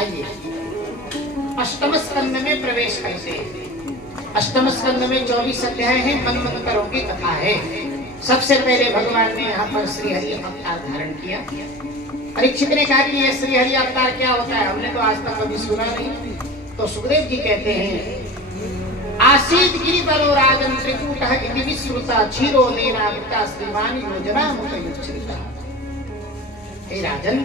आइए अष्टम स्कंद में प्रवेश करते हैं। अष्टम स्कंद में 24 अध्याय हैं, मनवंतरों की कथा है। सबसे पहले भगवान ने यहाँ पर श्री हरि अवतार धारण किया। परीक्षित ने कहा कि ये श्री हरि अवतार क्या होता है, हमने तो आज तक कभी सुना नहीं। तो सुखदेव जी कहते हैं आसीत गिरिवरो राजन त्रिकूटः इति विश्रुता क्षीरो नेनावृता श्रीमान योजना मुतयुच्छ्रिता। हे राजन,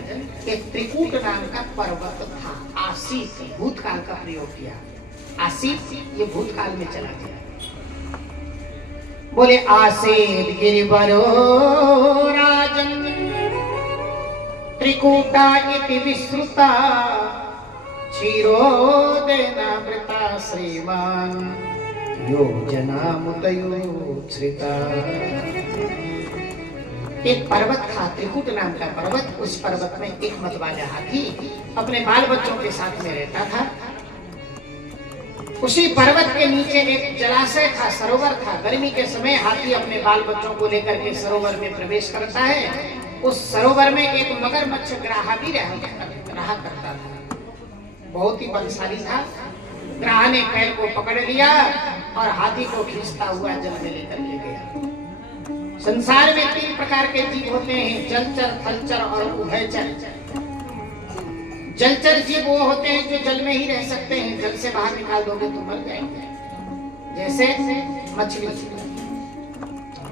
एक त्रिकूट नाम का पर्वत था। आसीत भूतकाल का प्रयोग किया। आसीत ये भूतकाल में चला गया। बोले आसीत गिरिवरो राजन त्रिकूटा इति विश्रुता क्षीरोदेनावृता श्रीमान योजना मुतयुच्छ्रिता। एक पर्वत था, त्रिकूट नाम का पर्वत। उस पर्वत में एक मतवाला हाथी अपने बाल बच्चों के साथ में रहता था। उसी पर्वत के नीचे एक जलाशय था, सरोवर था। गर्मी के समय हाथी अपने बाल बच्चों को लेकर के सरोवर में प्रवेश करता है। उस सरोवर में एक मगरमच्छ ग्राहा भी रहा करता था। बहुत ही बलशाली था। ग्राहा ने पैर को पकड़ लिया और हाथी को खींचता हुआ जल में लेकर के गया। संसार में 3 प्रकार के जीव होते हैं, जलचर, थलचर और उभयचर। जलचर जीव वो होते हैं जो जल में ही रह सकते हैं, जल से बाहर निकाल दोगे तो मर जाएंगे। जैसे मछली,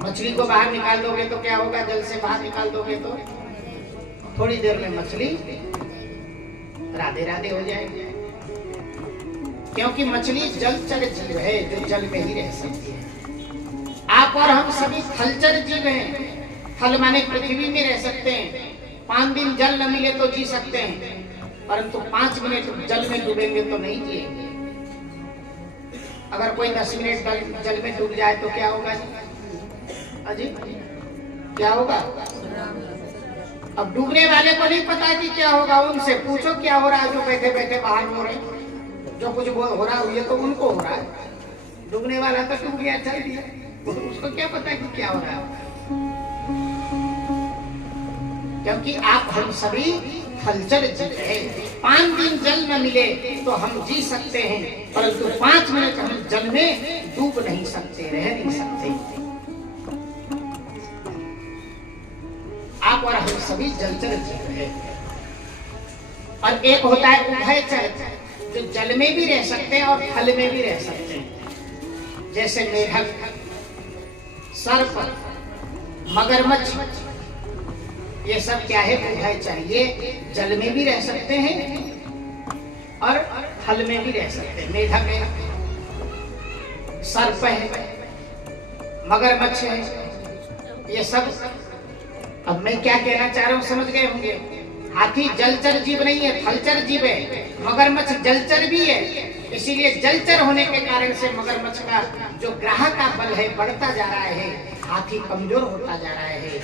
मछली को बाहर निकाल दोगे तो क्या होगा, जल से बाहर निकाल दोगे तो थोड़ी देर में मछली राधे राधे हो जाएगी। क्योंकि मछली जलचर जीव है जो जल में ही रह सकती है। आप और हम सभी थलचर जीव हैं। थल माने पृथ्वी में रह सकते हैं। 5 दिन जल न मिले तो जी सकते हैं, परंतु 5 मिनट जल में डूबेंगे तो नहीं जिएंगे। अगर कोई 10 मिनट जल में डूब जाए तो क्या होगा अजी, क्या होगा? अब डूबने वाले को नहीं पता कि क्या होगा। उनसे पूछो क्या हो रहा है, जो बैठे बैठे बाहर हो रहे। जो कुछ हो रहा है तो उनको हो रहा है। डूबने वाला तो डूब गया, चल दिया, उसको क्या पता कि क्या हो रहा है। क्योंकि आप हम सभी थलचर जीव हैं। 5 दिन जल न मिले तो हम जी सकते हैं, परंतु 5 मिनट हम जल में डूब नहीं सकते, रह नहीं सकते। आप और हम सभी जलचर जीव हैं। और एक होता है उभयचर, जो जल में भी रह सकते हैं और थल में भी रह सकते हैं। जैसे मेढक, सर्प, मगरमच्छ, ये सब क्या है, उभयचर। ये जल में भी रह सकते हैं और थल में भी रह सकते हैं। मेढक है, सर्प है, मगरमच्छ है, ये सब। अब मैं क्या कहना चाह रहा हूँ समझ गए होंगे। हाथी जलचर जीव नहीं है, थलचर जीव है। मगरमच्छ जलचर भी है। इसीलिए जलचर होने के कारण से मगरमच्छ का जो ग्राह का बल है बढ़ता जा रहा है, हाथी कमजोर होता जा रहा है।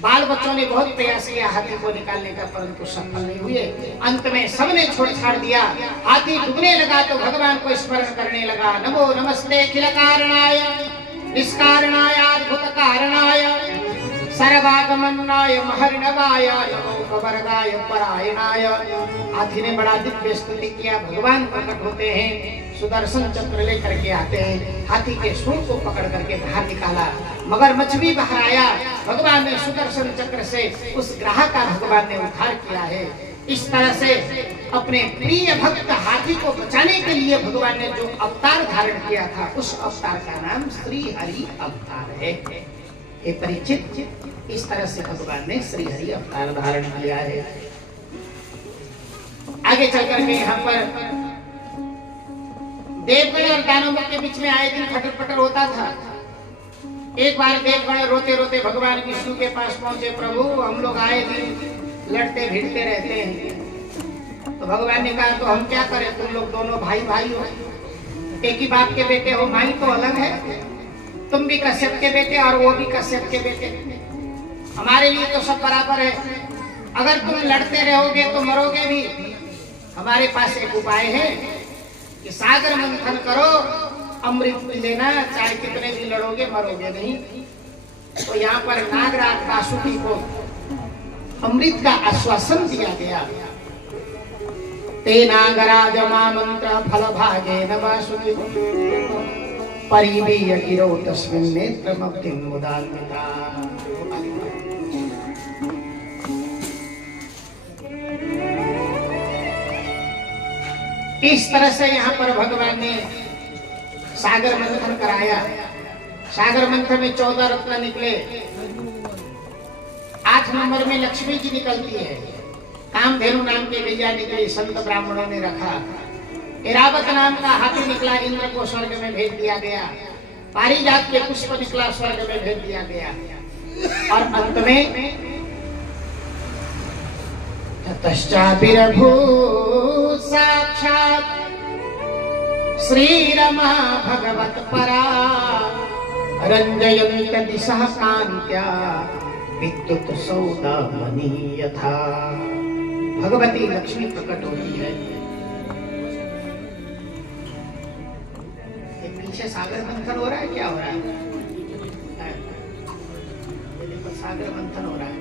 बाल बच्चों ने बहुत प्रयास किया हाथी को निकालने का, परंतु सफल नहीं हुए। अंत में सबने छोड़ छाड़ दिया। हाथी डूबने लगा तो भगवान को स्मरण करने लगा। नमो नमस्ते अखिल कारणाय निष्कारणाय अद्भुत कारणाय सर्वागमनाय महर्णवाय नमो कबरगाय परायणाय। हाथी ने बड़ा दिव्य स्तुति किया। भगवान प्रकट होते हैं, सुदर्शन चक्र लेकर के आते हैं। हाथी के सूंड को पकड़ करके बाहर निकाला। मगरमच्छ भी बाहर आया। भगवान ने सुदर्शन चक्र से उस ग्राह का भगवान ने उद्धार किया है। इस तरह से अपने प्रिय भक्त हाथी को बचाने के लिए भगवान ने जो अवतार धारण किया था, उस अवतार का नाम श्री हरि अवतार है। ये परीक्षित, इस तरह से भगवान ने श्री हरि अवतार धारण किया है। आगे चल करके यहाँ पर देवगण और दानवों के बीच में आए दिन खटर पटर होता था। एक बार देवगण रोते रोते भगवान विष्णु के पास पहुंचे। प्रभु, हम लोग आए दिन लड़ते भिड़ते रहते हैं। तो भगवान ने कहा तो हम क्या करें, तुम लोग दोनों भाई भाई हो, एक ही बाप के बेटे हो। माई तो अलग है, तुम भी कश्यप के बेटे और वो भी कश्यप के बेटे। हमारे लिए तो सब बराबर है। अगर तुम लड़ते रहोगे तो मरोगे भी। हमारे पास एक उपाय है कि सागर मंथन करो, अमृत पी लेना, चाहे कितने भी लड़ोगे मरोगे नहीं। तो यहाँ पर नागराज वासुकी को अमृत का आश्वासन दिया गया। तेनागराज मामंत्र फल भागेन वासुदेव परिवीय गिरौ तस्मिन् नेत्रमब्धिं मुदान्विता। इस तरह से यहाँ पर भगवान ने सागर मंथन कराया। सागर मंथन में 14 रत्न निकले। 8 नंबर में लक्ष्मी जी निकलती है। कामधेनु नाम के गैया निकली, संत ब्राह्मणों ने रखा। इरावत नाम का हाथी निकला, इंद्र को स्वर्ग में भेज दिया गया। पारिजात के पुष्प निकला, स्वर्ग में भेज दिया गया। और अंत में ततश्चाभिरभू साक्षात श्रीरमा भगवत परा रंजयन्त दिशः कान्त्या विद्युत सौदामणि यथा। भगवती लक्ष्मी प्रकट होती है। पीछे सागर मंथन हो रहा है, क्या हो रहा है? देखो सागर मंथन हो रहा है।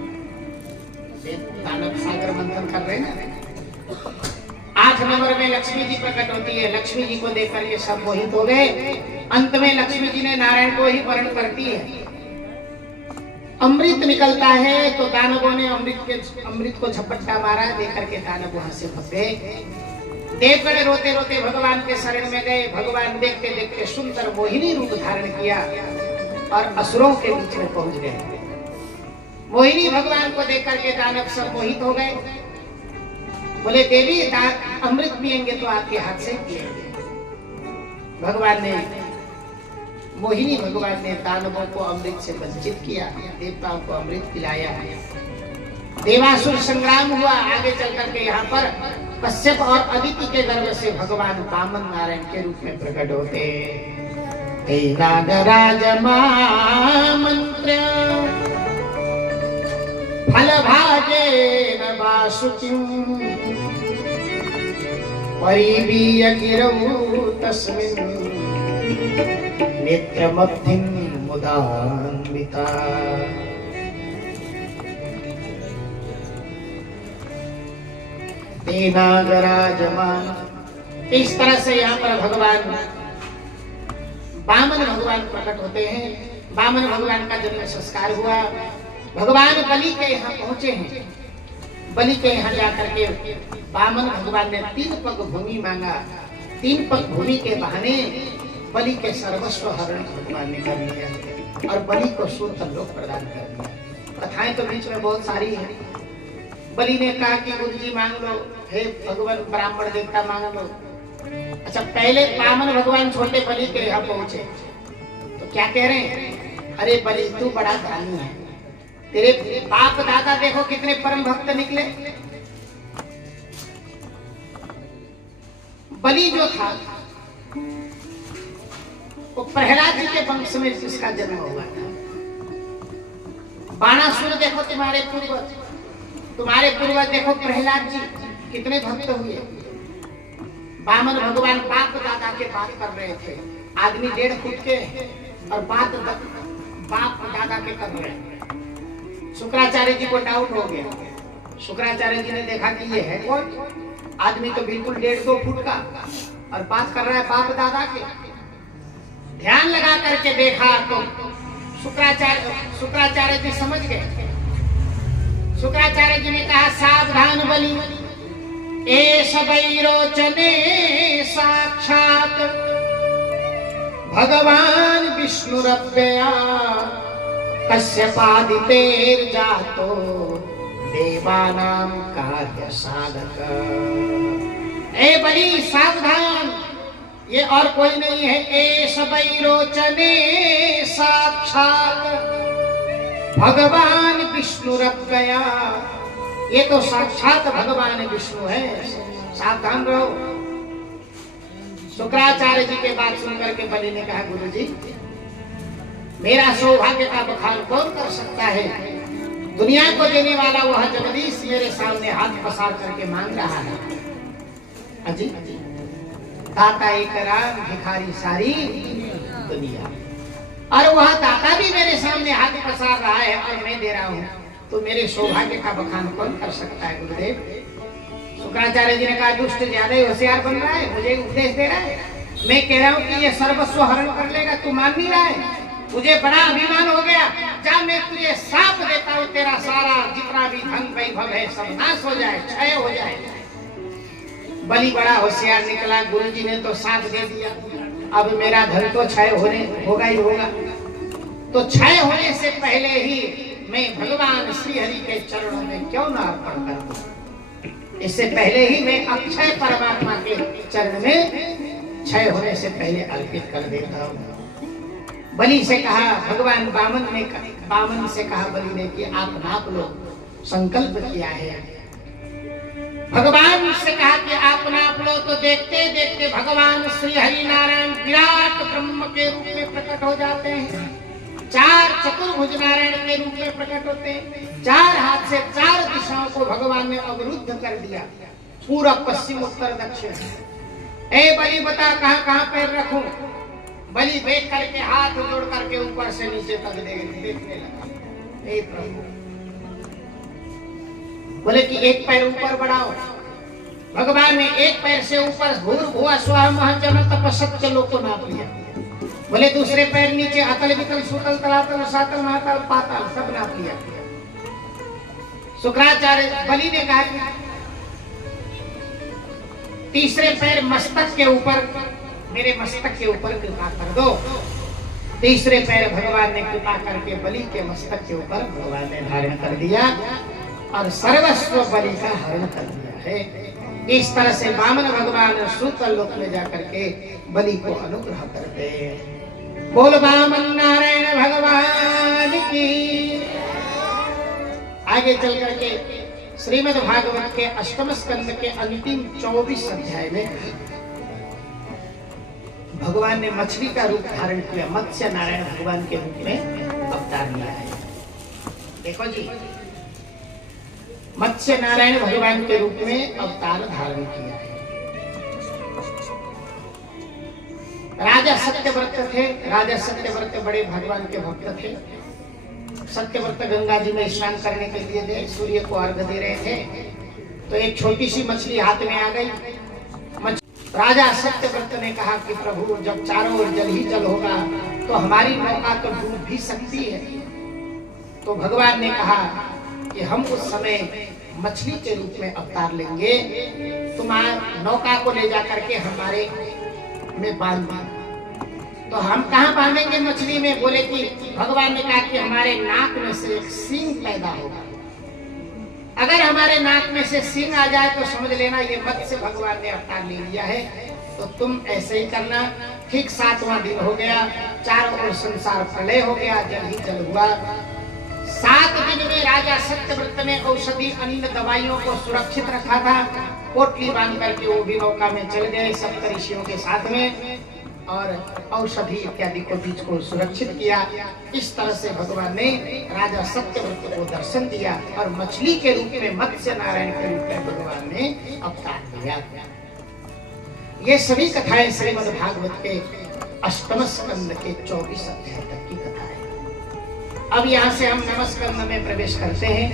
दानव सागर मंथन कर रहे हैं ना। 8 नंबर में लक्ष्मी जी प्रकट होती है। लक्ष्मी जी को देखकर ये सब मोहित हो गए। अंत में लक्ष्मी जी ने नारायण को ही वर्ण करती है। अमृत निकलता है तो दानवों ने अमृत को झपट्टा मारा। देखकर के दानव वहां से भगे। देवगण रोते रोते भगवान के शरण में गए। भगवान देखते देखते सुंदर मोहिनी रूप धारण किया और असुरों के बीच में पहुंच गए। मोहिनी भगवान को देखकर के दानव सब मोहित हो गए। बोले देवी अमृत पिएंगे तो आपके हाथ से पिएंगे। भगवान ने मोहिनी भगवान ने दानवों को अमृत से वंचित किया, देवताओं को अमृत पिलाया। देवासुर संग्राम हुआ। आगे चल करके यहाँ पर कश्यप और अदिति के गर्भ से भगवान वामन नारायण के रूप में प्रकट होते। नागराज मामंत्र फल भागेन वासुकिं परिवीय गिरौ तस्मिन् नेत्रमब्धिं मुदान्विता। इस तरह से यहाँ पर भगवान वामन भगवान प्रकट होते हैं। वामन भगवान का जन्म संस्कार हुआ। भगवान बलि के यहाँ पहुंचे हैं। बलि के यहाँ जाकर के वामन भगवान ने 3 पग भूमि मांगा। 3 पग भूमि के बहाने बलि के सर्वस्व हरण भगवान ने कर लिया और बलि को सूर्य लोक प्रदान कर दिया। कथाएं तो बीच में बहुत सारी हैं। बलि ने कहा कि गुरु जी मांग लो, हे भगवान ब्राह्मण देवता मांग लो। अच्छा, पहले वामन भगवान छोटे बलि के यहाँ पहुंचे तो क्या कह रहे हैं? अरे बलि तू बड़ा दानी है। तेरे बाप दादा देखो कितने परम भक्त निकले। बलि जो था वो प्रहलाद जी के वंश में इसका जन्म हुआ था। बाणासुर देखो तुम्हारे पूर्वज देखो प्रहलाद जी कितने भक्त हुए। वामन भगवान बाप दादा के बात कर रहे थे। आदमी 1.5 फुट के और बाप दादा के कर रहे हैं। शुक्राचार्य जी को डाउट हो गया। शुक्राचार्य जी ने देखा कि ये है कौन? आदमी तो बिल्कुल 1.5-2 फुट का और बात कर रहा है बाप दादा के। ध्यान लगा करके देखा तो शुक्राचार्य जी समझ गए। शुक्राचार्य जी ने कहा सावधान बलि, एष वैरोचने साक्षात भगवान विष्णुरव्यया कश्यपादितेर्जातो देवानां कार्य साधक। ए बलि सावधान, ये और कोई नहीं है। एष वैरोचने साक्षात भगवान विष्णुरव्यया, ये तो साक्षात भगवान विष्णु है। सावधान रहो। शुक्राचार्य जी के बात सुनकर के बलि ने कहा गुरु जी, मेरा सौभाग्य का बखान कौन कर सकता है? दुनिया को देने वाला वह जगदीश मेरे सामने हाथ पसार करके मांग रहा है। अजी दाता एक राम, भिखारी सारी दुनिया। और वह दाता भी मेरे सामने हाथ पसार रहा है और मैं दे रहा हूँ, तो मेरे सौभाग्य का बखान कौन कर सकता है गुरुदेव? शुक्राचार्य जी ने कहा दुष्ट ज्यादा ही होशियार बन रहा है, मुझे उपदेश दे रहा है। मैं कह रहा हूँ कि ये सर्वस्व हरण कर लेगा, तू मान नहीं रहा है। मुझे बड़ा अभिमान हो गया, जा मैं तुझे साप देता हूँ, तेरा सारा जितना भी धन वैभव है सब नाश हो जाए, क्षय हो जाए। बलि बड़ा होशियार निकला, गुरु जी ने तो साप दे दिया, अब मेरा धन तो क्षय होगा ही होगा। तो क्षय होने से पहले ही मैं भगवान श्री हरि के चरणों में क्यों न अर्पण कर दूं। इससे पहले ही मैं अक्षय परमात्मा के चरण में क्षय होने से पहले अर्पित कर देता हूँ। बलि से कहा, भगवान बामन से कहा बलि ने कि आप नाप लो, संकल्प किया है। भगवान से कहा कि आप नाप लो, तो देखते देखते भगवान श्री हरि नारायण विराट ब्रह्म के रूप में प्रकट हो जाते हैं। 4 चतुर्भुज नारायण के रूप में प्रकट होते हैं। 4 हाथ से 4 दिशाओं को भगवान ने अवरुद्ध कर दिया, पूरब पश्चिम उत्तर दक्षिण। ए बलि बता कहां कहां पैर रखूं। बलि देख करके हाथ जोड़ करके ऊपर से नीचे तक देखने लगा। हे प्रभु, बोले कि एक पैर ऊपर बढ़ाओ। भगवान ने एक पैर से ऊपर भूर्भुवः स्वः महः जन तपस्या लोको नाप लिया। बोले दूसरे पैर नीचे अतल वितल सुतल तलातल सातल महातल पाताल सब नाप लिया। शुक्राचार्य बलि ने कहा कि तीसरे पैर मस्तक के ऊपर, मेरे मस्तक के ऊपर कृपा कर दो। तीसरे पैर भगवान ने कृपा करके बलि के मस्तक के ऊपर भगवान ने धारण कर दिया और सर्वस्व बलि का हरण कर दिया है। इस तरह से वामन भगवान सूतल लोक में जाकर के बलि को अनुग्रह करते हैं। बोल वामन नारायण भगवान की। आगे चल करके श्रीमद् भागवत के अष्टम स्कंद के अंतिम 24 अध्याय में भगवान ने मछली का रूप धारण किया, मत्स्य नारायण भगवान के रूप में अवतार लिया है। देखो जी, मत्स्य नारायण भगवान के रूप में अवतार धारण किया है। राजा सत्यव्रत थे। राजा सत्यव्रत बड़े भगवान के भक्त थे। सत्यव्रत गंगा जी में स्नान करने के लिए गए, सूर्य को अर्घ दे रहे थे, तो एक छोटी सी मछली हाथ में आ गई। राजा सत्यव्रत ने कहा कि प्रभु, जब चारों ओर जल ही जल होगा तो हमारी नौका तो डूब भी सकती है। तो भगवान ने कहा कि हम उस समय मछली के रूप में अवतार लेंगे, तुम नौका को ले जाकर के हमारे में बांध दो। तो हम कहाँ बांधेंगे मछली में? बोले कि भगवान ने कहा कि हमारे नाक में से एक सींग पैदा होगा। अगर हमारे नाक में से सींग आ जाए तो समझ लेना ये मत्स्य भगवान ने अवतार ले लिया है। तो तुम ऐसे ही करना। ठीक 7वां दिन हो गया, चारों ओर संसार प्रलय हो गया, जल ही जल हुआ। 7 दिन में राजा सत्यव्रत ने औषधि अनिल दवाइयों को सुरक्षित रखा था। पोटली बांध करके वो भी नौका में चल गए सप्तऋषियों के साथ में, और औषधि इत्यादि को बीच को सुरक्षित किया। इस तरह से भगवान ने राजा सत्यव्रत को दर्शन दिया और मछली के रूप में, मत्स्य नारायण के रूप में भगवान ने अवतार लिया। ये सभी कथाएं श्रीमद् भागवत के अष्टम स्कंद के 24 अध्याय तक की कथा है। अब यहाँ से हम नमस्कंद में प्रवेश करते हैं।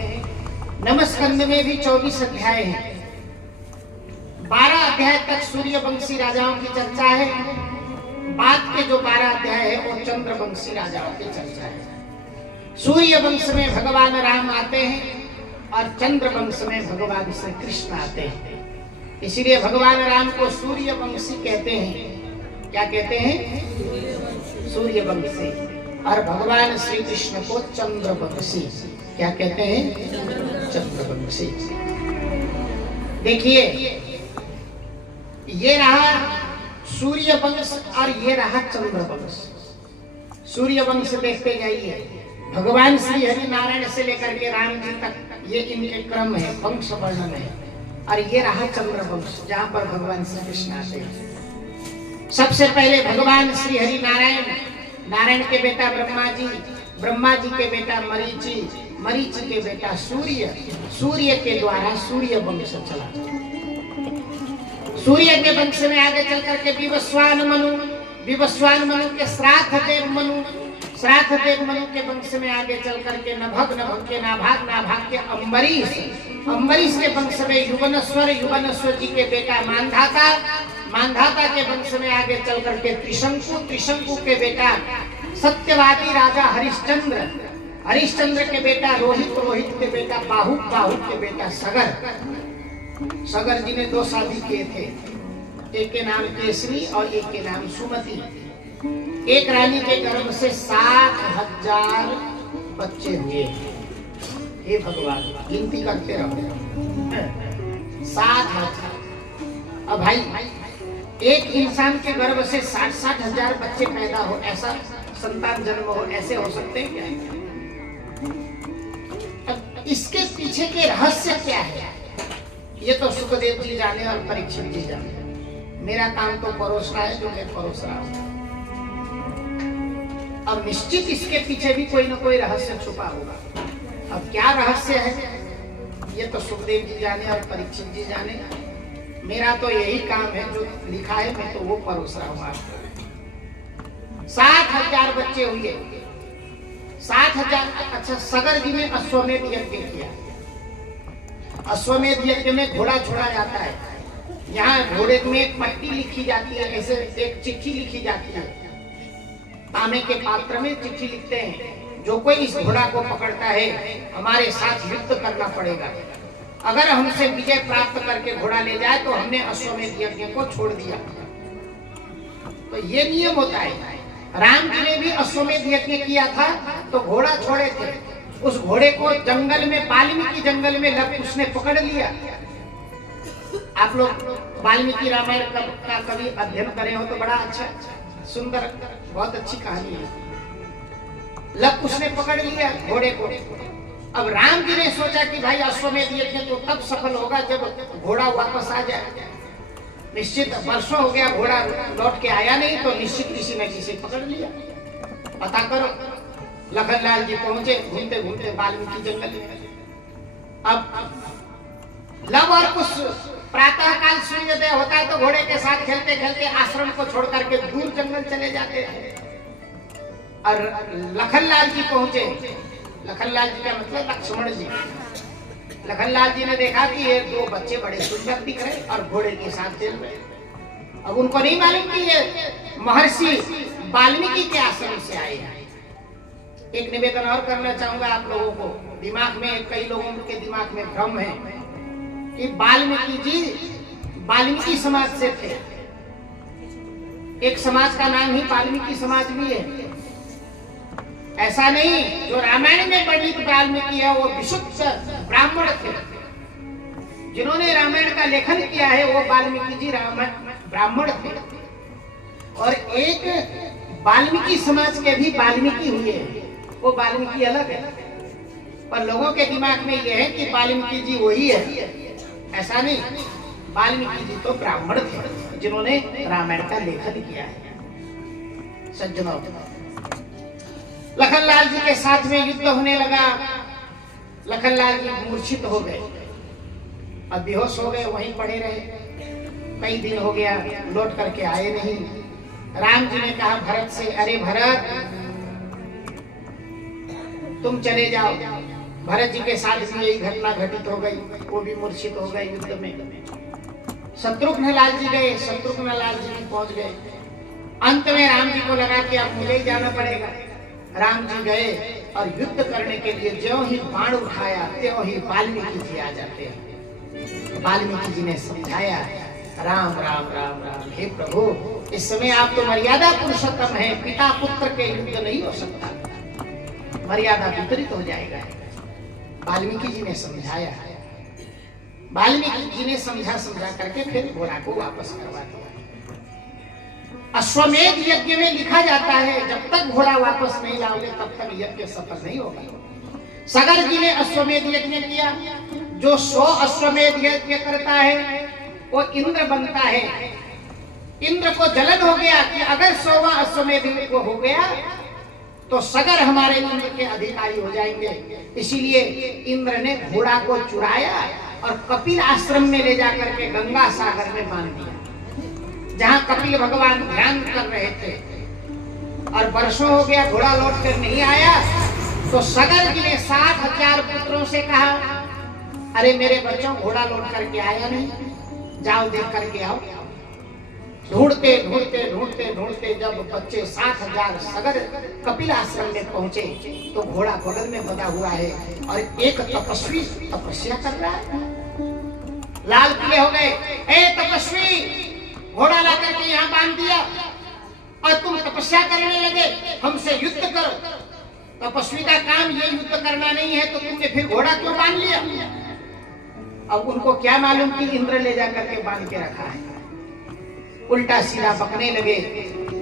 नमस्कंद में भी 24 अध्याय हैं। 12 अध्याय तक सूर्यवंशी राजाओं की चर्चा है। बाद के जो 12 अध्याय है वो चंद्रवंशी राजाओं की चर्चा है। सूर्यवंश में भगवान राम आते हैं और चंद्रवंश में भगवान श्री कृष्ण आते हैं। इसीलिए भगवान राम को सूर्यवंशी कहते हैं। क्या कहते हैं? सूर्यवंशी। और भगवान श्री कृष्ण को चंद्रवंशी। क्या कहते हैं? चंद्रवंशी। देखिए, ये रहा सूर्य वंश और ये रहा चंद्र वंश। सूर्य वंश देखते जाइए, भगवान श्री हरि नारायण से लेकर के राम जी तक ये इनके क्रम है, वंश वर्णन है। और ये रहा चंद्र वंश, जहाँ पर भगवान श्री कृष्ण आते हैं। सबसे पहले भगवान श्री हरि नारायण, नारायण के बेटा ब्रह्मा जी, ब्रह्मा जी के बेटा मरीचि, मरीचि के बेटा सूर्य, सूर्य के द्वारा सूर्य वंश चला। सूर्य के वंश में आगे चल करके विवस्वान मनु, विवस्वान मनु के श्राद्ध देव मनु, श्राद्ध देव मनु के वंश में आगे चल करके नभग के नाभाग के अम्बरीश के वंश में युवनस्वर जी के बेटा मानधाता के वंश में आगे चल करके त्रिशंकु के बेटा सत्यवादी राजा हरिश्चंद्र के बेटा रोहित के बेटा बाहु के बेटा सगर जी ने 2 शादी किए थे, एक के नाम केसरी और एक के नाम सुमति। एक रानी के गर्भ से 7,000 बच्चे हुए। हे भगवान, गिनती करते रहो। 7,000। अब भाई एक इंसान के गर्भ से 60,000 बच्चे पैदा हो, ऐसा संतान जन्म हो, ऐसे हो सकते हैं क्या? अब इसके पीछे के रहस्य क्या है, ये तो सुखदेव जी जाने और परीक्षित जी जाने। मेरा काम तो परोसना है जो मैं परोस रहा हूं। अब निश्चित इसके पीछे भी कोई ना कोई रहस्य छुपा होगा। अब क्या रहस्य है, ये तो सुखदेव जी जाने और परीक्षित जी जाने। मेरा तो यही काम है, जो लिखा है मैं तो वो परोस रहा हूँ आपको। 7,000 बच्चे हुए। 7,000। अच्छा, सगर जी ने अश्वमेध यज्ञ किया। अश्वमेध यज्ञ में घोड़ा छोड़ा जाता है। यहाँ घोड़े में एक पट्टी लिखी जाती है, ऐसे एक चिट्ठी लिखी जाती है। तांबे के पात्र में चिट्ठी लिखते हैं, जो कोई इस घोड़ा को पकड़ता है हमारे साथ युद्ध करना पड़ेगा। अगर हमसे विजय प्राप्त करके घोड़ा ले जाए तो हमने अश्वमेध यज्ञ को छोड़ दिया। तो ये नियम होता है। राम जी ने भी अश्वमेध यज्ञ किया था तो घोड़ा छोड़े थे। उस घोड़े को जंगल में, वाल्मीकि जंगल में उसने पकड़ लिया। आप लोग वाल्मीकि रामायण का कभी अध्ययन करे हो तो बड़ा अच्छा सुंदर, बहुत अच्छी कहानी है। उसने पकड़ लिया घोड़े को। अब राम जी ने सोचा कि भाई अश्वमेध यज्ञ तो तब सफल होगा जब घोड़ा वापस आ जाए। निश्चित वर्षों हो गया, घोड़ा लौट के आया नहीं, तो निश्चित किसी न किसी पकड़ लिया। पता करो। लखनलाल जी पहुंचे घूमते घूमते वाल्मीकि जंगल में। अब लव और कुछ प्रातः काल सूर्योदय होता है तो घोड़े के साथ खेलते खेलते आश्रम को छोड़ करके दूर जंगल चले जाते हैं। और लखनलाल जी पहुंचे। लखनलाल जी का मतलब लक्ष्मण जी। लखनलाल जी ने देखा कि ये 2 बच्चे बड़े सुंदर दिख रहे और घोड़े के साथ खेल रहे। अब उनको नहीं मालूम कि ये महर्षि वाल्मीकि के आश्रम से आए हैं। एक निवेदन और करना चाहूंगा आप लोगों को। दिमाग में, कई लोगों के दिमाग में भ्रम है कि वाल्मीकि जी वाल्मीकि समाज से थे। एक समाज का नाम ही वाल्मीकि समाज भी है। ऐसा नहीं, जो रामायण में वर्णित वाल्मीकि है वो विशुद्ध ब्राह्मण थे। जिन्होंने रामायण का लेखन किया है वो वाल्मीकि जी ब्राह्मण थे। और एक वाल्मीकि समाज के भी वाल्मीकि हुए, वो वाल्मीकि अलग है। पर लोगों के दिमाग में ये है कि वाल्मीकि जी वही है। ऐसा नहीं, वाल्मीकि जी तो ब्राह्मण थे जिन्होंने रामायण का लेखन किया है। सज्जनों, लखनलाल जी के साथ में युद्ध होने लगा। लखनलाल जी मूर्छित हो गए, अब बेहोश हो गए, वहीं पड़े रहे। कई दिन हो गया, लौट करके आए नहीं। राम जी ने कहा भरत से, अरे भरत तुम चले जाओ। भरत जी के साथ भी यही घटना घटित हो गई, वो भी मूर्छित हो गए युद्ध में। शत्रुघ्न लाल जी गए, शत्रुघ्न लाल जी भी पहुंच गए। अंत में राम जी को लगा कि अब मुझे ही जाना पड़ेगा। राम जी गए और युद्ध करने के लिए ज्यों ही बाण उठाया त्यों ही वाल्मीकि जी आ जाते हैं। वाल्मीकि जी ने समझाया, राम राम राम राम, हे प्रभु इस समय आप तो मर्यादा पुरुषोत्तम हैं, पिता पुत्र के युद्ध नहीं हो सकता, मर्यादा विपरीत हो जाएगा। वाल्मीकि जी ने समझाया। वाल्मीकि जी ने समझा करके फिर घोड़ा को वापस करवा दिया। अश्वमेध यज्ञ में लिखा जाता है जब तक घोड़ा वापस नहीं लाओगे तब तक यज्ञ सफल नहीं होगा। सगर जी ने अश्वमेध यज्ञ किया। जो 100 अश्वमेध यज्ञ करता है वो इंद्र बनता है। इंद्र को जलन हो गया कि अगर 100वां अश्वमेध यज्ञ हो गया तो सगर हमारे इंद्र के अधिकारी हो जाएंगे। इसीलिए इंद्र ने घोड़ा को चुराया और कपिल आश्रम में ले जाकर के गंगा सागर में बांध दिया, जहां कपिल भगवान ध्यान कर रहे थे। और वर्षों हो गया घोड़ा लौट कर नहीं आया, तो सगर जी ने 7,000 पुत्रों से कहा, अरे मेरे बच्चों घोड़ा लौट करके आया नहीं, जाओ देख करके आओ। ढूंढते ढूंढते ढूंढते ढूंढते जब बच्चे 7,000 सगर कपिल आश्रम में पहुंचे तो घोड़ा बगल में बंधा हुआ है और एक तपस्वी तपस्या कर रहा है। लाल पीले हो गए, ए तपस्वी, घोड़ा ला करके यहाँ बांध दिया और तुम तपस्या करने लगे, हमसे युद्ध करो। तपस्वी का काम ये युद्ध करना नहीं है, तो तुमने फिर घोड़ा क्यों बांध लिया? अब उनको क्या मालूम कि इंद्र ले जाकर के बांध के रखा है। उल्टा सीधा बकने लगे।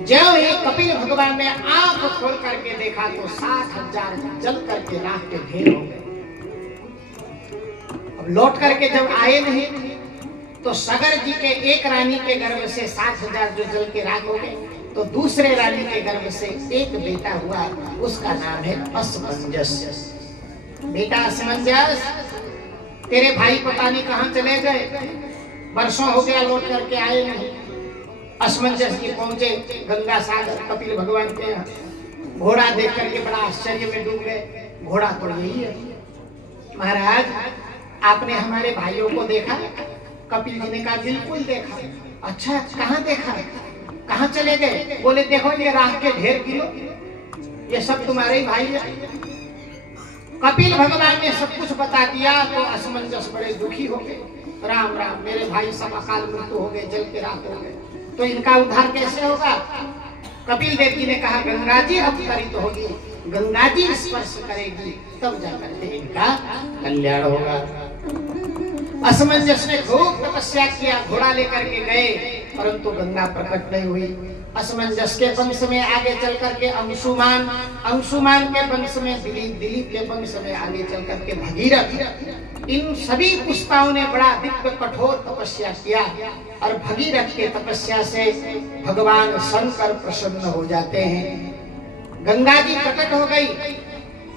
जब ये कपिल भगवान ने आंख खोल करके देखा तो 7,000 जल करके राख के ढेर हो गए। अब लौट करके जब आए नहीं तो सगर जी के एक रानी के गर्भ से 7,000 जो जल के राख हो गए, तो दूसरे रानी के गर्भ से एक बेटा हुआ, उसका नाम है असमंजस। बेटा असमंजस, तेरे भाई पता नहीं कहां चले गए, वर्षों हो गया लौट करके आए नहीं। असमंजस जी पहुंचे गंगा सागर कपिल भगवान के यहाँ, घोड़ा देख करके बड़ा आश्चर्य में डूब गए। घोड़ा तो यही है। महाराज, आपने हमारे भाइयों को देखा? कपिल जी ने कहा, बिल्कुल देखा। अच्छा, कहाँ देखा, कहाँ चले गए? बोले, देखो ये राख के ढेर गिनो, ये सब तुम्हारे ही भाई है। कपिल भगवान ने सब कुछ बता दिया तो असमंजस बड़े दुखी हो गए। राम राम, मेरे भाई सब अकाल मृत्यु हो गए, जल के राख हो गए, तो इनका उद्धार कैसे होगा? कपिल देव जी ने कहा, गंगा जी अवतरित होगी, गंगा जी स्पर्श करेगी, तब जाकर के इनका कल्याण होगा। असमंजस ने खूब तपस्या किया, घोड़ा लेकर के गए, परंतु गंगा प्रकट नहीं हुई। असमंजस के वंश में आगे चल करके अंशुमान, अंशुमान के वंश में दिलीप, दिलीप के वंश में आगे चल करके भगीरथ, इन सभी पुष्पाओं ने बड़ा दिव्य कठोर तपस्या किया और भगीरथ के तपस्या से भगवान शंकर प्रसन्न हो जाते हैं। गंगा जी प्रकट हो गई।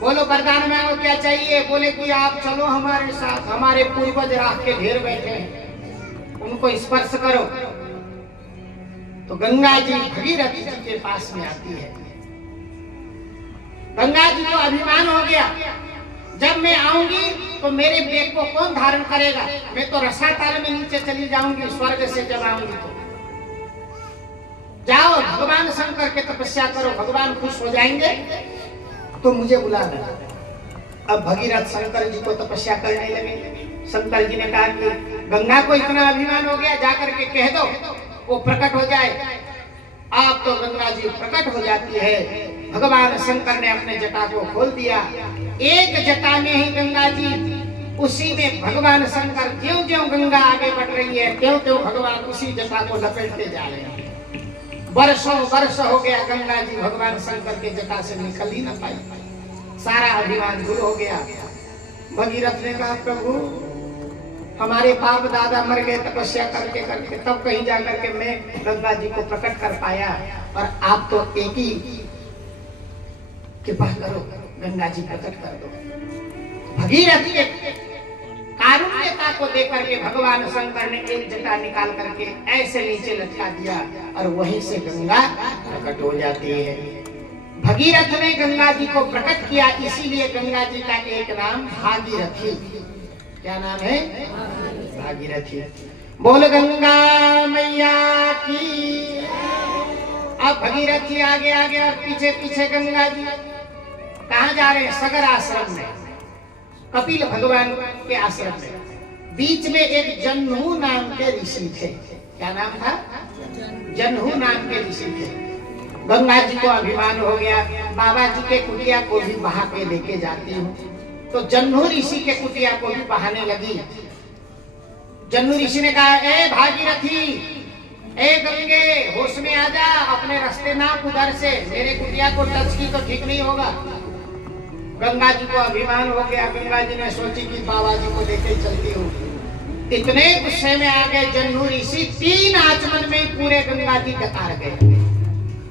बोलो वरदान मांगो, क्या चाहिए? बोले कि आप चलो हमारे साथ, हमारे पूर्वज राख के ढेर बैठे हैं, उनको स्पर्श करो। तो गंगा जी भगीरथ जी के पास में आती है। गंगा जी को अभिमान हो गया, जब मैं आऊंगी तो मेरे बेग को कौन धारण करेगा? मैं तो रसातल में नीचे चली जाऊंगी स्वर्ग से जब आऊंगी। तो जाओ भगवान शंकर के तपस्या करो, भगवान खुश हो जाएंगे तो मुझे बुलाना। अब भगीरथ शंकर जी को तपस्या करने लगे। शंकर जी ने कहा कि गंगा को इतना अभिमान हो गया, जाकर के कह दो वो प्रकट हो जाए। आप तो गंगा जी प्रकट हो जाती है। भगवान शंकर ने अपने जटा को खोल दिया। एक जटा में ही गंगा जी, उसी में भगवान शंकर ज्यों-ज्यों गंगा आगे बढ़ रही है त्यों-त्यों भगवान उसी जटा को लपेटते जा रहे हैं। वर्षों वर्ष हो गया गंगा जी भगवान शंकर के जटा से निकल ही ना पाई, सारा अभिमान दूर हो गया। भगीरथ ने कहा, प्रभु हमारे बाप दादा मर गए तपस्या करके करके, तब कहीं जाकर के मैं गंगा जी को प्रकट कर पाया, और आप तो एक ही कृपा करो, गंगा जी प्रकट कर दो। भगीरथ के कारुण्यता को देख करके भगवान शंकर ने एक जटा निकाल करके ऐसे नीचे लटका दिया और वहीं से गंगा प्रकट हो जाती है। भगीरथ ने गंगा जी को प्रकट किया, इसीलिए गंगा जी का एक नाम भागीरथी। क्या नाम है? भागीरथी। बोल गंगा मैया की। अब भगीरथी आगे आगे और पीछे पीछे गंगा जी। कहाँ जा रहे हैं? सगर आश्रम में, कपिल भगवान के आश्रम में। बीच में एक जन्हू नाम के ऋषि थे। क्या नाम था? जन्हू नाम के ऋषि थे। गंगा जी को अभिमान हो गया, बाबा जी के कुटिया को भी बहा के लेके जाती हूँ। तो जन्हू ऋषि के कुटिया को भी बहाने लगी। जन्हू ऋषि ने कहा, ए भागीरथी, ए गंगे, होश में आ जा, अपने रास्ते ना उधर से, मेरे कुटिया को टच की तो ठीक नहीं होगा। गंगा जी को अभिमान हो गया। गंगा जी ने सोची कि बाबा जी को लेके चलती हूँ। इतने गुस्से में आ गए जन्हू ऋषि, 3 आचमन में पूरे गंगा जी कतार गए,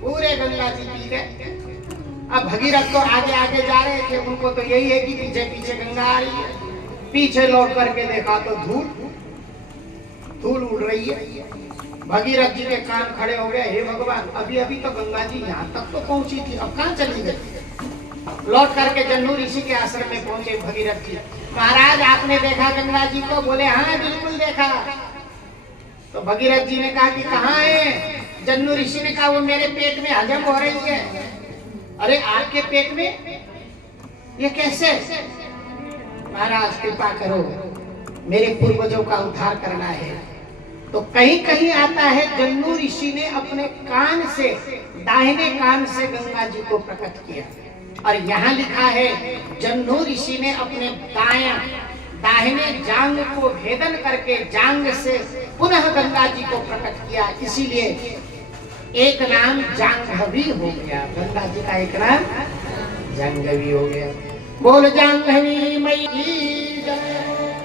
पूरे गंगा जी पी गए। अब भगीरथ तो आगे आगे जा रहे थे, उनको तो यही है कि पीछे पीछे गंगा आ रही है। पीछे लौट करके देखा तो धूप, धूल उड़ रही है। भगीरथ जी के कान खड़े हो गए, हे भगवान, अभी अभी तो गंगा जी यहाँ तक तो पहुंची थी, अब कहाँ चली गई। लौट करके जन्नू ऋषि के आश्रम में पहुंचे भगीरथ जी। महाराज आपने देखा गंगा जी को? बोले हाँ बिल्कुल देखा। तो भगीरथ जी ने कहा कि कहाँ है? जन्नू ऋषि ने कहा वो मेरे पेट में हजम हो रही है। अरे आपके पेट में? ये कैसे? महाराज कृपा करो, मेरे पूर्वजों का उद्धार करना है। तो कहीं कहीं आता है जन्नू ऋषि ने अपने कान से, दाहिने कान से गंगा जी को प्रकट किया। और यहाँ लिखा है जन्नू ऋषि ने अपने दाहिने जांग को भेदन करके जांग से पुनः गंगा जी को प्रकट किया। इसीलिए एक नाम जांघवी हो गया। गंगा जी का एक नाम जांघवी हो गया। बोल जांघवी मई की जय।